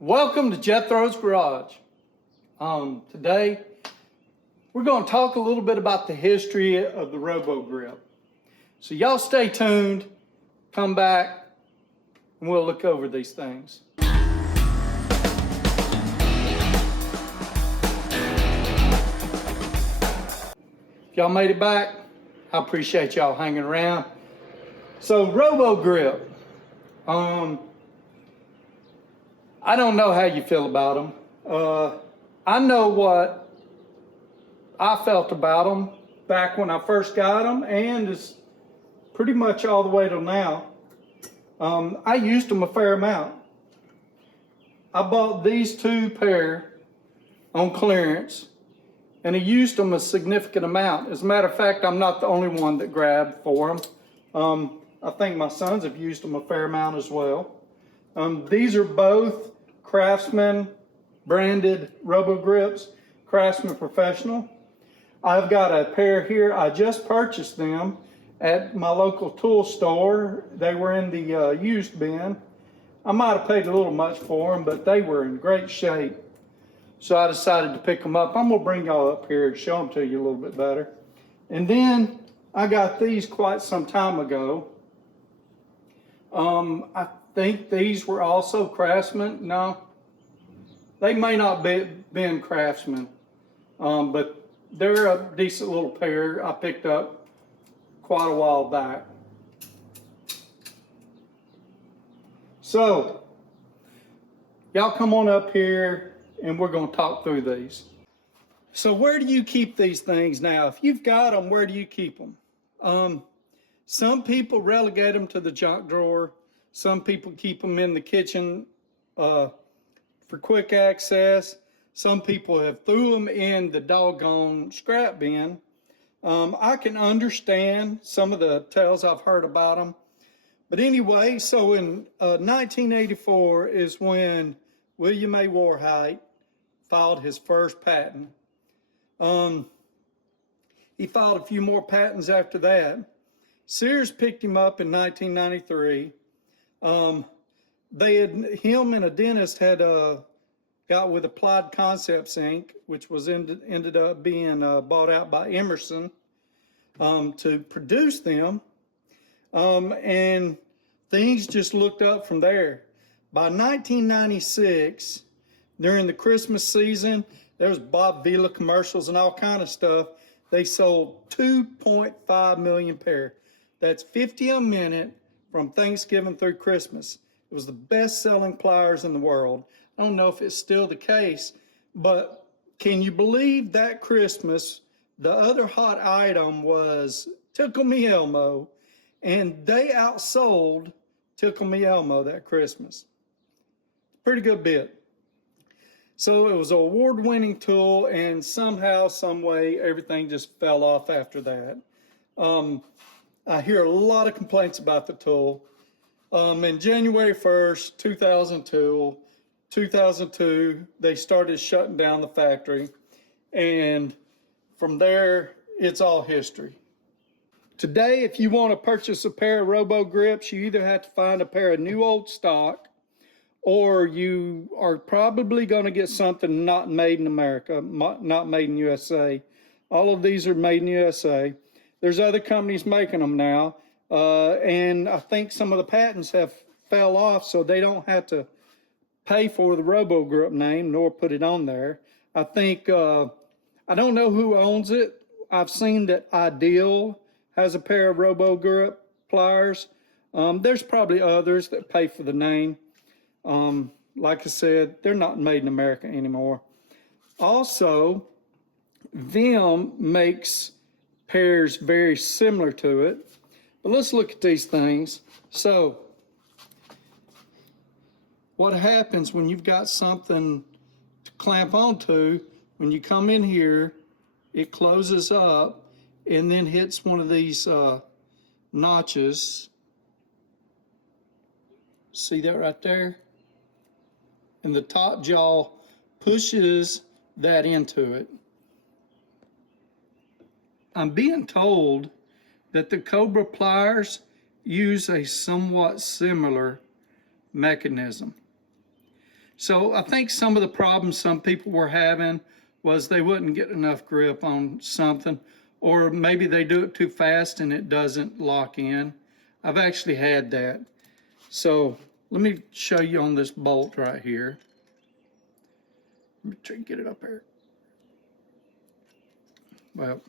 Welcome to Jethro's Garage. Today, we're going to talk a little bit about the history of the Robo Grip. So y'all stay tuned, come back, and we'll look over these things. If y'all made it back, I appreciate y'all hanging around. So Robo Grip. I don't know how you feel about them. I know what I felt about them back when I first got them, and it's pretty much all the way till now. I used them a fair amount. I bought these two pair on clearance, and I used them a significant amount. As a matter of fact, I'm not the only one that grabbed for them. I think my sons have used them a fair amount as well. These are both Craftsman branded Robo Grips, Craftsman Professional. I've got a pair here. I just purchased them at my local tool store. They were in the used bin. I might have paid a little much for them, but they were in great shape. So I decided to pick them up. I'm gonna bring y'all up here and show them to you a little bit better. And then I got these quite some time ago. I think these were also Craftsman. No, they may not be been Craftsman, but they're a decent little pair I picked up quite a while back. So y'all come on up here and we're going to talk through these. So where do you keep these things now? If you've got them, where do you keep them? Some people relegate them to the junk drawer. Some people keep them in the kitchen for quick access. Some people have threw them in the doggone scrap bin. I can understand some of the tales I've heard about them. But anyway, so in 1984 is when William A. Warhite filed his first patent. He filed a few more patents after that. Sears picked him up in 1993. Him and a dentist had got with Applied Concepts Inc., which was ended up being bought out by Emerson to produce them. And things just looked up from there. By 1996, during the Christmas season, there was Bob Vila commercials and all kind of stuff. They sold 2.5 million pair. That's 50 a minute from Thanksgiving through Christmas. It was the best-selling pliers in the world. I don't know if it's still the case, but can you believe that Christmas, the other hot item was Tickle Me Elmo, and they outsold Tickle Me Elmo that Christmas. Pretty good bit. So it was an award-winning tool, and somehow, some way, everything just fell off after that. I hear a lot of complaints about the tool. In January 1st, 2002, they started shutting down the factory, and from there, it's all history. Today, if you want to purchase a pair of Robo Grips, you either have to find a pair of new old stock, or you are probably going to get something not made in America, not made in USA. All of these are made in USA. There's other companies making them now, and I think some of the patents have fell off, so they don't have to pay for the Robo Grip name nor put it on there. I think, I don't know who owns it. I've seen that Ideal has a pair of Robo Grip pliers. There's probably others that pay for the name. Like I said, they're not made in America anymore. Also, Vim makes pairs very similar to it. But let's look at these things. So, what happens when you've got something to clamp onto, when you come in here, it closes up and then hits one of these notches. See that right there? And the top jaw pushes that into it. I'm being told that the Cobra pliers use a somewhat similar mechanism. So I think some of the problems some people were having was they wouldn't get enough grip on something, or maybe they do it too fast and it doesn't lock in. I've actually had that. So let me show you on this bolt right here. Let me try to get it up here. Well,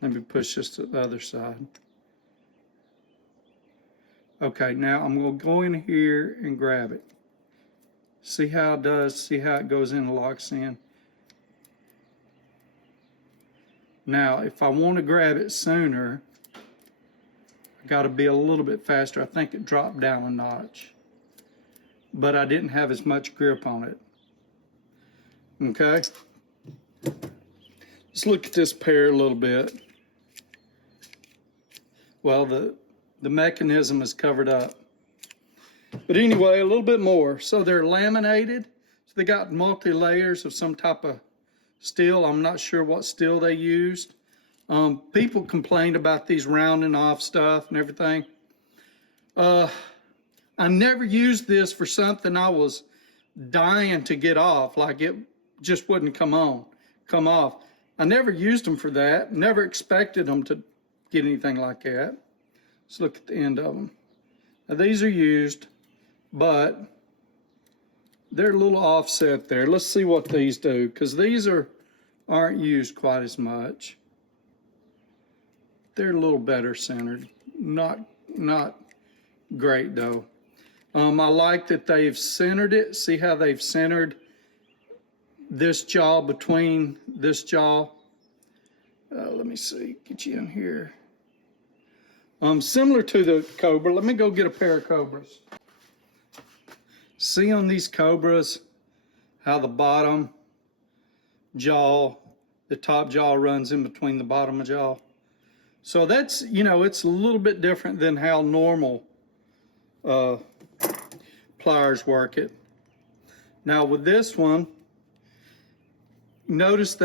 let me push this to the other side. Okay, now I'm going to go in here and grab it. See how it does, see how it goes in and locks in. Now, if I want to grab it sooner, I got to be a little bit faster. I think it dropped down a notch, but I didn't have as much grip on it. Okay, let's look at this pair a little bit. Well, the mechanism is covered up. But anyway, a little bit more. So they're laminated. So they got multi-layers of some type of steel. I'm not sure what steel they used. People complained about these rounding off stuff and everything. I never used this for something I was dying to get off, like it just wouldn't come off. I never used them for that. Never expected them to get anything like that. Let's look at the end of them. Now these are used, but they're a little offset there. Let's see what these do, because these aren't used quite as much. They're a little better centered. Not great though. I like that they've centered it. See how they've centered this jaw between this jaw. Let me see, get you in here. Similar to the Cobra. Let me go get a pair of Cobras. See on these Cobras how the bottom jaw, the top jaw runs in between the bottom jaw. So that's, you know, it's a little bit different than how normal pliers work it. Now with this one, notice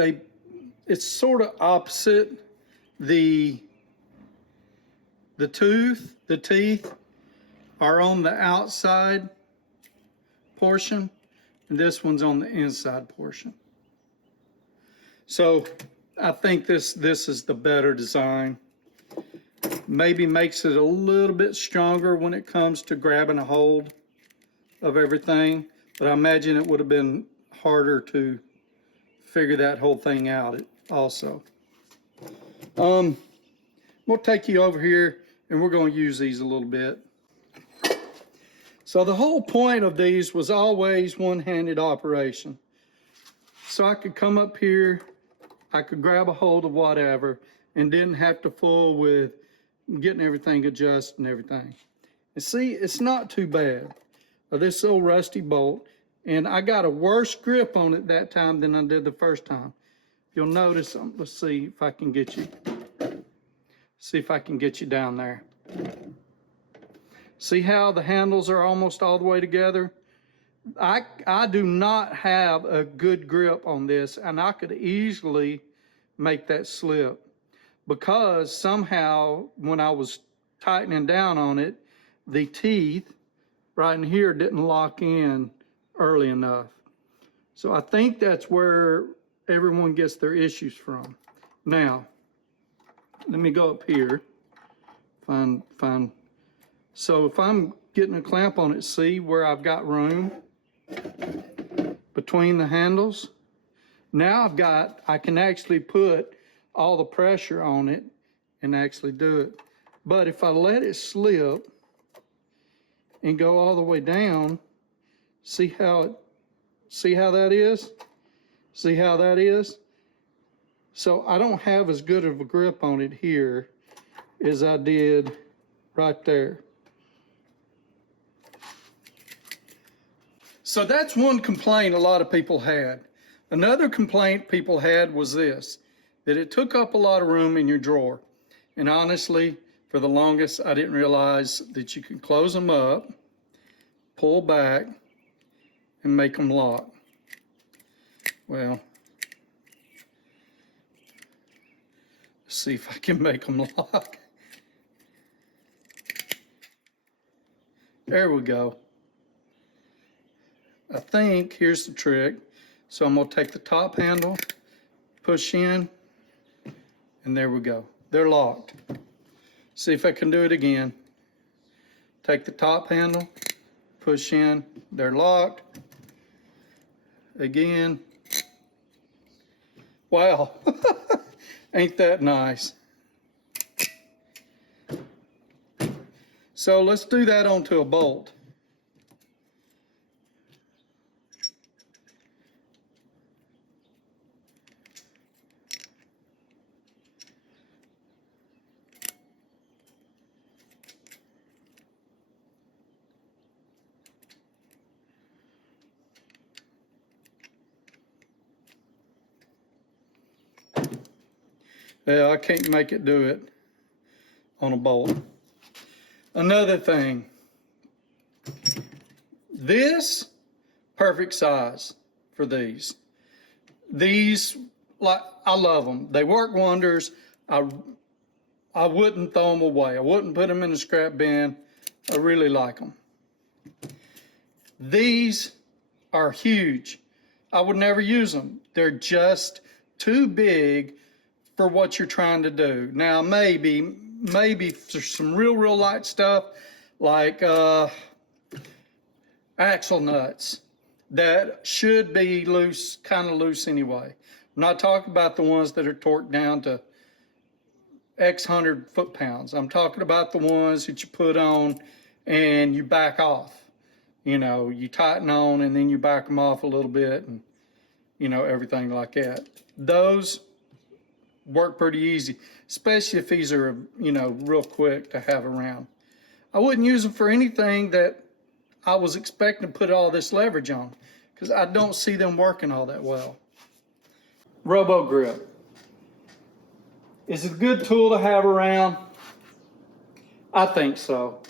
it's sort of opposite. The teeth are on the outside portion, and this one's on the inside portion. So I think this is the better design. Maybe makes it a little bit stronger when it comes to grabbing a hold of everything, but I imagine it would have been harder to figure that whole thing out also. We'll take you over here and we're going to use these a little bit. So the whole point of these was always one-handed operation. So I could come up here, I could grab a hold of whatever, and didn't have to fool with getting everything adjusted and everything. And see, it's not too bad. This old rusty bolt, and I got a worse grip on it that time than I did the first time. You'll notice, let's see if I can get you. See if I can get you down there. See how the handles are almost all the way together? I do not have a good grip on this, and I could easily make that slip because somehow when I was tightening down on it, the teeth right in here didn't lock in early enough. So I think that's where everyone gets their issues from. Now, let me go up here, find. So if I'm getting a clamp on it, see where I've got room between the handles? Now I can actually put all the pressure on it and actually do it. But if I let it slip and go all the way down, see how that is? See how that is? So I don't have as good of a grip on it here as I did right there. So that's one complaint a lot of people had. Another complaint people had was this, that it took up a lot of room in your drawer. And honestly, for the longest, I didn't realize that you could close them up, pull back, and make them lock. Well, let's see if I can make them lock. There we go. I think here's the trick. So I'm gonna take the top handle, push in, and there we go. They're locked. See if I can do it again. Take the top handle, push in, they're locked. Again. Wow, ain't that nice? So let's do that onto a bolt. Yeah, I can't make it do it on a bolt. Another thing, this, perfect size for these. These, like, I love them. They work wonders. I wouldn't throw them away. I wouldn't put them in a scrap bin. I really like them. These are huge. I would never use them. They're just too big for what you're trying to do. Now, maybe for some real light stuff like axle nuts that should be loose, kind of loose anyway. I'm not talking about the ones that are torqued down to X hundred foot-pounds. I'm talking about the ones that you put on and you back off. You know, you tighten on and then you back them off a little bit and, you know, everything like that. Those work pretty easy, especially if these are, you know, real quick to have around. I wouldn't use them for anything that I was expecting to put all this leverage on because I don't see them working all that well. Robo Grip. Is it a good tool to have around? I think so.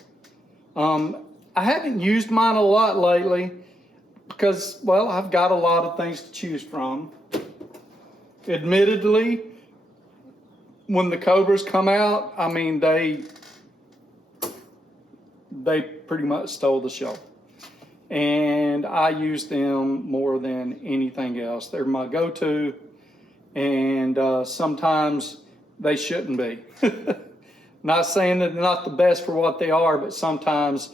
I haven't used mine a lot lately because, well, I've got a lot of things to choose from. Admittedly, when the Cobras come out, I mean, they pretty much stole the show. And I use them more than anything else. They're my go-to, and sometimes they shouldn't be. Not saying that they're not the best for what they are, but sometimes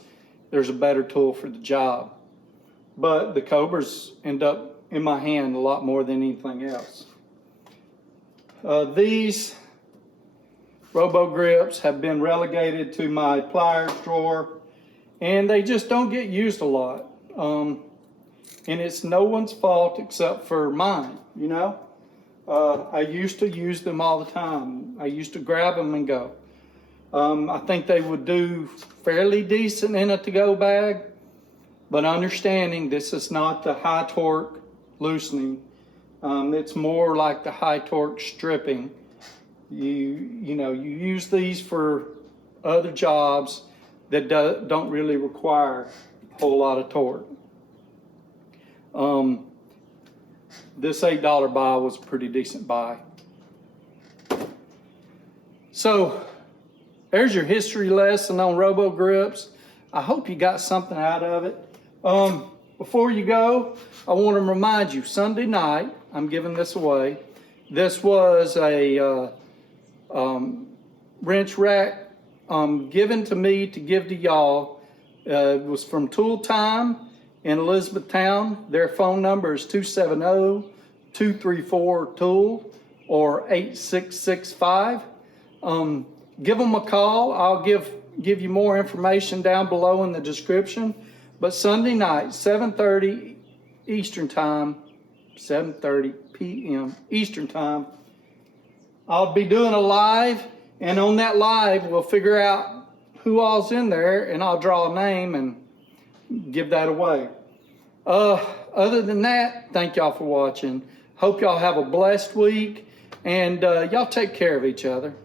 there's a better tool for the job. But the Cobras end up in my hand a lot more than anything else. These Robo Grips have been relegated to my pliers drawer, and they just don't get used a lot. And it's no one's fault except for mine, you know? I used to use them all the time. I used to grab them and go. I think they would do fairly decent in a to-go bag, but understanding this is not the high torque loosening. It's more like the high torque stripping. You know, you use these for other jobs that don't really require a whole lot of torque. This $8 buy was a pretty decent buy. So there's your history lesson on Robo Grips. I hope you got something out of it. Before you go, I want to remind you, Sunday night, I'm giving this away. This was a wrench rack given to me to give to y'all. It was from Tool Time in Elizabethtown. Their phone number is 270-234-TOOL or 8665. Give them a call. I'll give you more information down below in the description. But Sunday night, 7:30 Eastern Time, 7:30 p.m. Eastern Time, I'll be doing a live, and on that live, we'll figure out who all's in there, and I'll draw a name and give that away. Other than that, thank y'all for watching. Hope y'all have a blessed week, and y'all take care of each other.